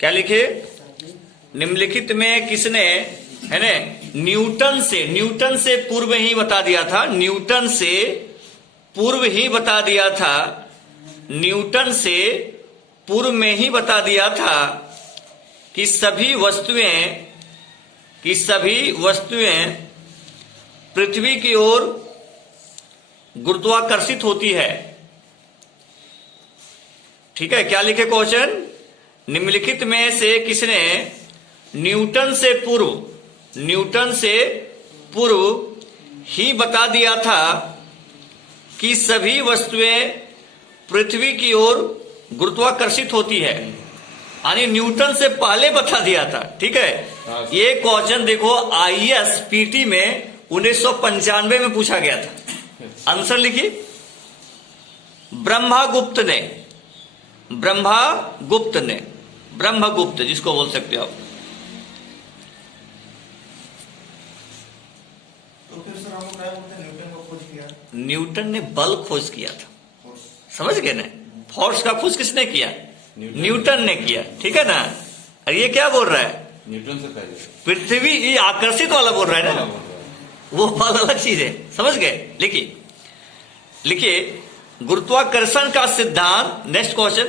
क्या लिखे, निम्नलिखित में किसने, है ना, न्यूटन से पूर्व ही बता दिया था, न्यूटन से पूर्व ही बता दिया था, न्यूटन से पूर्व में ही बता दिया था कि सभी वस्तुएं पृथ्वी की ओर गुरुत्वाकर्षित होती है। ठीक है, क्या लिखे क्वेश्चन, निम्नलिखित में से किसने न्यूटन से पूर्व ही बता दिया था कि सभी वस्तुएं पृथ्वी की ओर गुरुत्वाकर्षित होती है, यानी न्यूटन से पहले बता दिया था। ठीक है, ये क्वेश्चन देखो IAS PT में 1995 में पूछा गया था। आंसर लिखिए, ब्रह्मगुप्त जिसको बोल सकते हो आप। तो फिर सर हम क्या बोलते हैं, न्यूटन को खोज किया, न्यूटन ने बल खोज किया था, समझ गए ना, फोर्स का खोज किसने किया, न्यूटन ने किया। ठीक है ना, और ये क्या बोल रहा है, न्यूटन से पहले पृथ्वी, ये आकर्षित वाला बोल रहा है ना, वो बल अलग चीज है, समझ गए। लिखिए गुरुत्वाकर्षण का सिद्धांत, नेक्स्ट क्वेश्चन,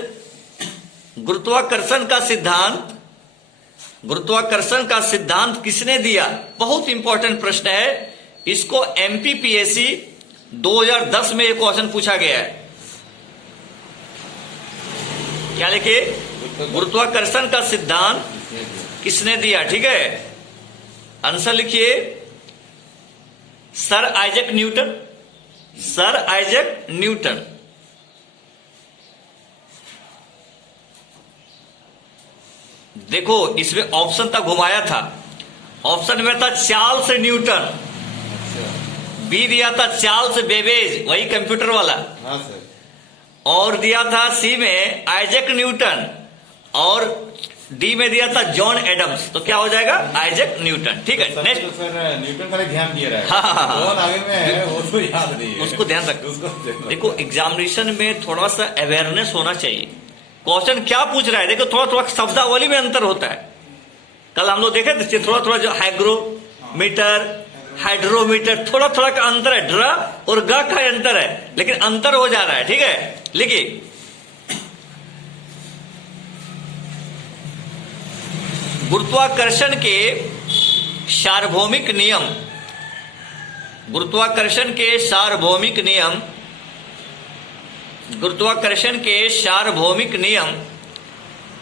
गुरुत्वाकर्षण का सिद्धांत किसने दिया, बहुत इंपॉर्टेंट प्रश्न है, इसको MPPSC 2010 में एक क्वेश्चन पूछा गया है। क्या लिखे, गुरुत्वाकर्षण का सिद्धांत किसने दिया। ठीक है, आंसर लिखिए, सर आइजैक न्यूटन। देखो इसमें ऑप्शन तक घुमाया था, ऑप्शन में था चार्ल्स न्यूटन, बी दिया था चार्ल्स बेबेज, वही कंप्यूटर वाला, हाँ सर, और दिया था सी में आइजैक न्यूटन, और डी में दिया था जॉन एडम्स। तो क्या हो जाएगा, आइजैक न्यूटन। ठीक है, नेक्स्ट। तो सर न्यूटन पर ध्यान दिया रहा है, हाँ। कौन आगे में है वो तो याद नहीं है, उसको ध्यान रखो। देखो एग्जामिनेशन में थोड़ा सा अवेयरनेस होना चाहिए, क्वेश्चन क्या पूछ रहा है, देखो थोड़ा थोड़ा शब्दावली में अंतर होता है। कल हम लोग देखे थे थोड़ा जो हाइग्रोमीटर, हाइड्रोमीटर, थोड़ा थोड़ा का अंतर है, ड्रा और ग का अंतर है, लेकिन अंतर हो जा रहा है। ठीक है, लिखिए गुरुत्वाकर्षण के सार्वभौमिक नियम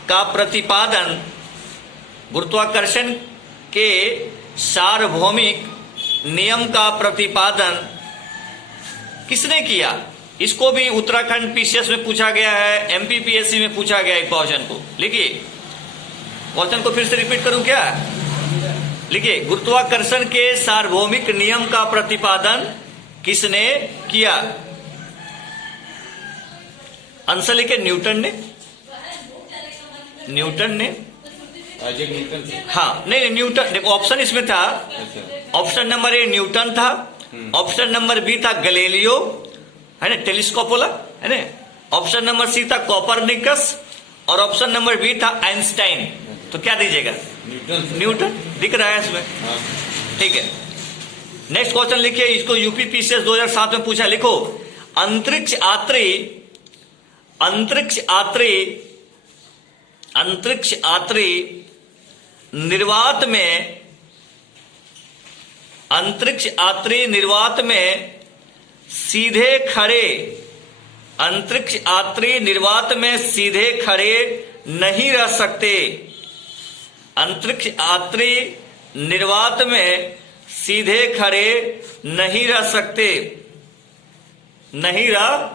का प्रतिपादन, गुरुत्वाकर्षण के सार्वभौमिक नियम का प्रतिपादन किसने किया। इसको भी उत्तराखंड PCS में पूछा गया है, MPPSC में पूछा गया है क्वेश्चन को। लिखिए क्वेश्चन को फिर से रिपीट करूं क्या, लिखिए गुरुत्वाकर्षण के सार्वभौमिक नियम का प्रतिपादन किसने किया। आंसर लिखे, न्यूटन ने। आइजैक न्यूटन से, हाँ नहीं न्यूटन, देखो ऑप्शन इसमें था, ऑप्शन नंबर A न्यूटन था, ऑप्शन नंबर B था गैलीलियो, है ना, टेलीस्कोपोला, है ना, ऑप्शन नंबर C था कोपरनिकस, और ऑप्शन नंबर B था आइंस्टाइन। तो क्या दीजिएगा, न्यूटन दिख रहा है इसमें। ठीक है, नेक्स्ट क्वेश्चन लिखिए, इसको UP PCS 2007 में पूछा। लिखो अंतरिक्ष यात्री निर्वात में सीधे खड़े नहीं रह सकते। अंतरिक्ष यात्री निर्वात में सीधे खड़े नहीं रह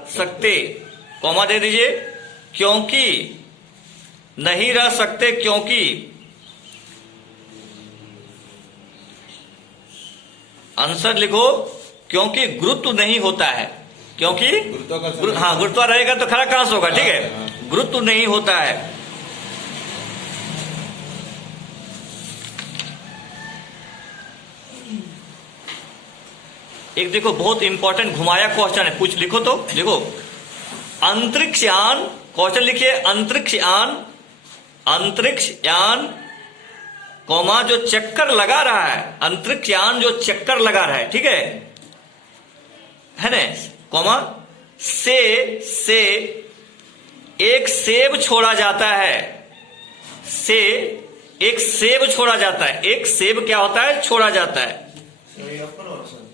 सकते, कॉमा दे दीजिए, क्योंकि नहीं रह सकते, क्योंकि आंसर लिखो, क्योंकि गुरुत्व नहीं होता है, क्योंकि हाँ गुरुत्व रहेगा तो खरा कहां से होगा। ठीक है, गुरुत्व नहीं होता है। एक देखो बहुत इंपॉर्टेंट घुमाया क्वेश्चन है, कुछ लिखो तो देखो, अंतरिक्षयान, क्वेश्चन लिखिए, अंतरिक्ष यान कॉमा जो चक्कर लगा रहा है, अंतरिक्ष यान जो चक्कर लगा रहा है, ठीक है ना, कॉमा से एक सेब छोड़ा जाता है, से एक सेब छोड़ा जाता है। एक सेब क्या होता है? छोड़ा जाता है।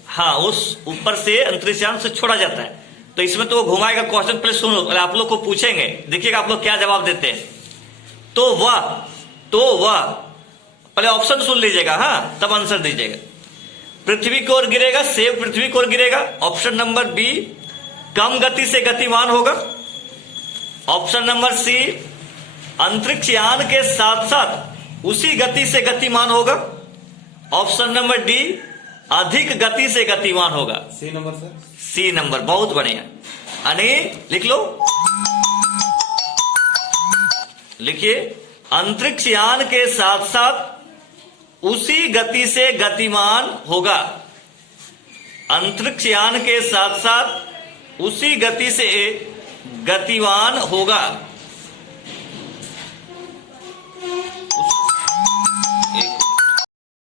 हाँ, उस ऊपर से अंतरिक्ष यान से छोड़ा जाता है। तो इसमें तो वो घुमाएगा क्वेश्चन, पहले सुनो, पहले आप लोग को पूछेंगे, देखिएगा आप लोग क्या जवाब देते हैं। तो वह पहले ऑप्शन सुन लीजिएगा, हाँ, तब आंसर दीजिएगा। पृथ्वी की ओर गिरेगा, सेब पृथ्वी की ओर गिरेगा। ऑप्शन नंबर बी, कम गति से गतिमान होगा। ऑप्शन नंबर सी, अंतरिक्ष यान के साथ साथ उसी गति से गतिमान होगा। ऑप्शन नंबर डी, अधिक गति से गतिमान होगा। C number sir. C number, बहुत बढ़िया। अने लिख लो, लिखिए, अंतरिक्ष यान के साथ साथ उसी गति से गतिमान होगा। अंतरिक्ष यान के साथ साथ उसी गति से गतिमान होगा।